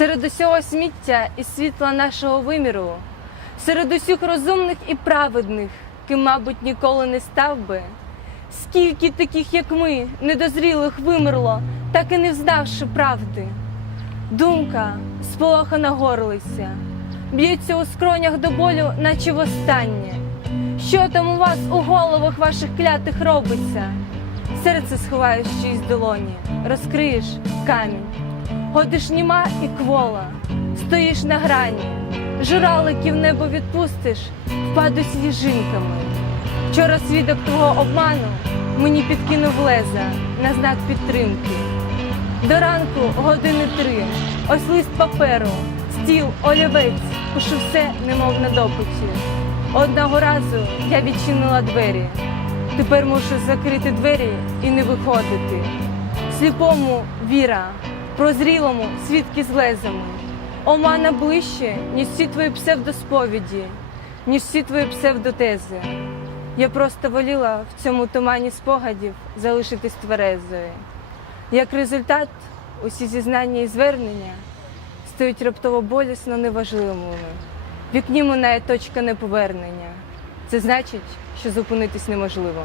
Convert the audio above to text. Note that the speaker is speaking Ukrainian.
Серед усього сміття і світла нашого виміру, серед усіх розумних і праведних, ким, мабуть, ніколи не став би. Скільки таких, як ми, недозрілих вимерло, так і не взнавши правди. Думка сполохана горлиця, б'ється у скронях до болю, наче востаннє. Що там у вас у головах ваших клятих робиться? Серце сховаєш чиїсь долоні, розкриєш камінь, ходиш німа і квола, стоїш на грані, жураликів небо відпустиш, впадуть сніжинками. Вчора свідок твого обману мені підкинув леза на знак підтримки. До ранку години три, ось лист паперу, стіл, олівець, пишу все, немов на допиті. Одного разу я відчинила двері. Тепер мушу закрити двері і не виходити. Сліпому віра, прозрілому свідки з лезами. Омана ближче, ніж всі твої псевдосповіді, ніж всі твої псевдотези. Я просто воліла в цьому тумані спогадів залишитись тверезою. Як результат, усі зізнання і звернення стають раптово болісно неважливими. Вікні минає точка неповернення. Це значить, що зупинитись неможливо.